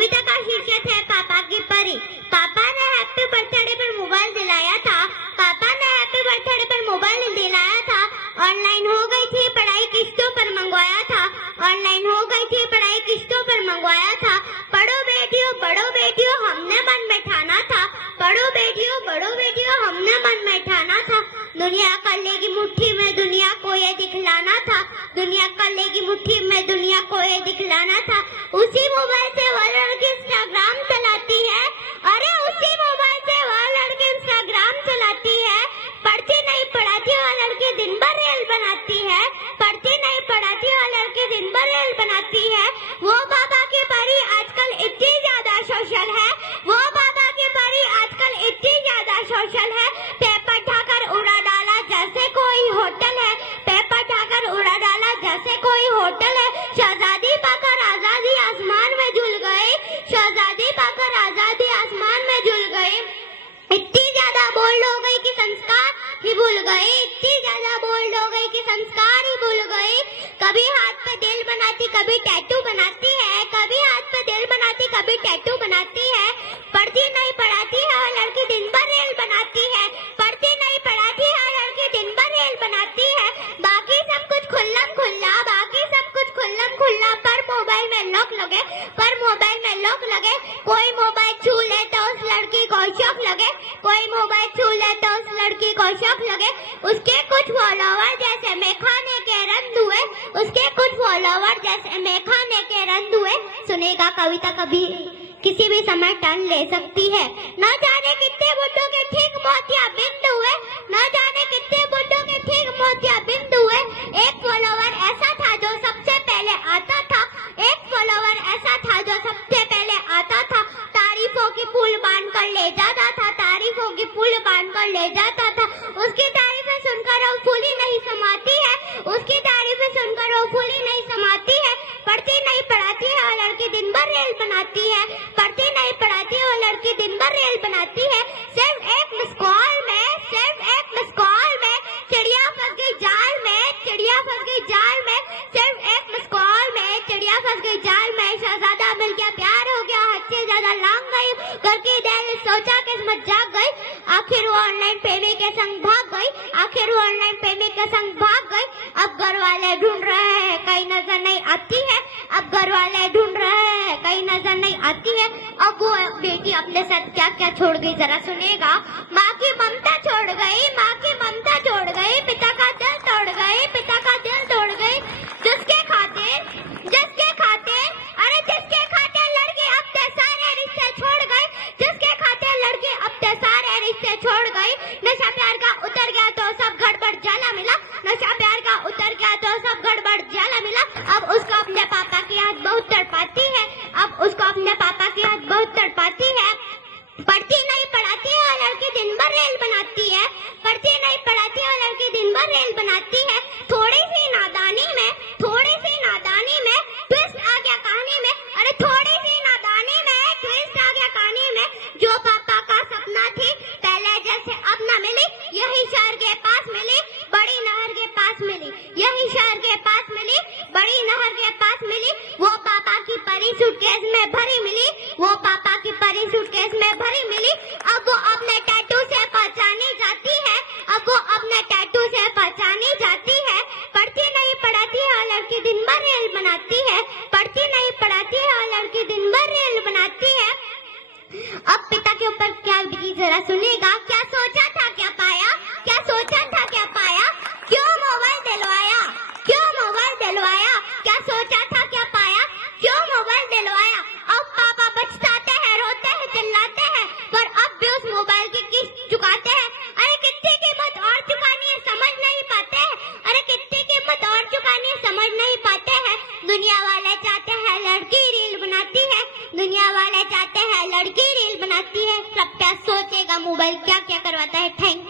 कविता का शीर्षक है पापा की परी। पापा ने हैप्पी बर्थडे पर मोबाइल दिलाया था। पापा ने हैप्पी बर्थडे पर मोबाइल दिलाया था। ऑनलाइन हो गई थी पढ़ाई, किस्तों पर मंगवाया था। ऑनलाइन हो गई थी पढ़ाई, किस्तों पर मंगवाया था। पढ़ो बेटियों बड़ो बेटियों हमने मन में ठाना था। पढ़ो बेटियों बड़ो बेटियों हमने मन में ठाना था। दुनिया कर लेगी मुट्ठी में दुनिया को ये दिखलाना था। दुनिया कर लेगी मुट्ठी में दुनिया को ये दिखलाना था। उसी मोबाइल से वो लड़की इंस्टाग्राम चलाती है। अरे उसी मोबाइल से वो लड़की इंस्टाग्राम चलाती है। पढ़ती नहीं पढ़ाती वो लड़की दिन भर रील बनाती है। पढ़ती नहीं पढ़ाती वो लड़की दिन भर रील बनाती है। वो बाबा की परी आजकल इतनी ज्यादा सोशल है। वो बाबा की परी आजकल इतनी ज्यादा सोशल है। पेपर ढाकर उड़ा डाला जैसे कोई होटल है। पेपर ढाकर उड़ा डाला जैसे कोई होटल है। शहजादी पाकर आजादी आसमान में झूल गई। शहजादी पाकर आजादी आसमान में झूल गई। इतनी ज्यादा बोल्ड हो गई कि संस्कार ही भूल गई। इतनी ज्यादा बोल्ड हो गई कि संस्कार ही भूल गई। कभी हाथ पे दिल बनाती कभी टैटू बनाती है। कभी हाथ पे दिल बनाती कभी टैटू बनाती है। पढ़ती नहीं पढ़ाती है और लड़की दिन भर रील बनाती है। पढ़ती नहीं पढ़ाती है और लड़की दिन भर रील बनाती है। बाकी सब कुछ खुल्लम खुल्ला, बाकी सब कुछ खुल्लम खुल्ला, पर मोबाइल में लॉक लगे। पर मोबाइल में लॉक लगे। कोई मोबाइल छू ले तो उस लड़की को शौक लगे। कोई मोबाइल छू ले तो उस लड़की को शौक लगे। उसके कुछ फॉलोवर जैसे मेखाने के रंग हुए। उसके कुछ फॉलोवर जैसे मेखाने के रंग हुए। सुनेगा कविता कभी किसी भी समय टर्न ले सकती है। न जाने कितने बुड्ढों के ठीक मोतिया बिंद हुए। न जाने कितने बुड्ढों के ठीक मोतिया बिंद हुए। एक फॉलोवर ऐसा था जो सबसे पहले आता था। एक फॉलोवर ऐसा था जो सबसे पहले आता था। तारीफों की पुल बांध कर ले जाता था। तारीफों की पुल बांध कर ले जाता था। उसकी तारीफें सुनकर वो फूली नहीं समाती है। उसकी तारीफें सुनकर वो फूली नहीं समाती है। पढ़ती नहीं पढ़ाती है और लड़की दिन भर रील बनाती है। पढ़ती नहीं पढ़ाती है और लड़की दिन भर रील बनाती है। सिर्फ एक मिस कॉल में, सिर्फ एक मिस कॉल में चिड़िया फंस गई जाल में। चिड़िया फंस गई जाल में। सिर्फ एक मिस कॉल में चिड़िया फंस गई जाल में। शहजादा मिल गया प्यार हो गया, हद से ज्यादा लांग गई। घर की दिल सोचा किस्मत जाग गई। आखिर वो ऑनलाइन प्रेमी के संग भाग गई। आखिर वो ऑनलाइन प्रेमी के संग भाग गई। अब घर वाले ढूंढ रहे हैं कहीं नजर नहीं आती है। अब घर वाले ढूंढ रहे हैं कहीं नजर नहीं आती है। अब वो बेटी अपने साथ क्या क्या छोड़ गई जरा सुनेगा। माँ की ममता छोड़ गई। माँ की ममता छोड़ गई। पिता का दिल तोड़ गई। पिता का दिल तोड़ गई। जिसके खातिर अरे जिसके खातिर लड़की अपने सारे रिश्ते छोड़ गई। जिसके खातिर लड़की अपने सारे रिश्ते छोड़ गई। नशा प्यार का उतर गया तो सब गड़बड़ जाला मिला। नशा प्यार का उतर गया तो सब गड़बड़ जाला मिला। अब उसको अपने पापा की याद बहुत तड़पाती है। अब उसको अपने पापा की याद बहुत तड़पाती है। पढ़ती नहीं पढ़ाती है और लड़की दिन भर रील बनाती है। पढ़ती नहीं पढ़ाती है और लड़की दिन भर रील बनाती है। थोड़ी सी नादानी में ट्विस्ट आ गया कहानी में। अरे थोड़ी सी नादानी में ट्विस्ट आ गया कहानी में। जो पापा का सपना थी पहले जैसे अब न मिली। यही शहर के पास मिली, बड़ी नहर के पास मिली। यही शहर के पास मिली, बड़ी नहर के पास मिली। वो पापा की परी सूटकेस में भरी मिली। वो पापा की परी सूटकेस में भरी मिली। अब वो अपने टैटू से पहचानी जाती है। अब वो अपने टैटू से पहचानी जाती है। पढ़ती नहीं पढ़ाती है और लड़की दिन भर रील बनाती है। पढ़ती नहीं पढ़ाती है और लड़की दिन भर रील बनाती है। अब पिता के ऊपर क्या बीती जरा सुनेगा। क्या सोचा था क्या पाया। क्या सोचा था क्या पाया। क्यों मोबाइल दिलवाया। क्यों मोबाइल दिलवाया। क्या सोचा था क्या पाया। क्यों मोबाइल दिलवाया। अब पापा पछताते हैं, रोते हैं, चिल्लाते हैं, पर अब भी उस मोबाइल की किस्त चुकाते हैं। अरे कितनी कीमत और चुकानी है समझ नहीं पाते हैं। अरे कितनी कीमत और चुकानी है समझ नहीं पाते हैं। दुनिया वाले चाहते हैं लड़की रील बनाती है। दुनिया वाले चाहते हैं लड़की रील बनाती है। कृपया सोचेगा मोबाइल क्या क्या करवाता है। थैंक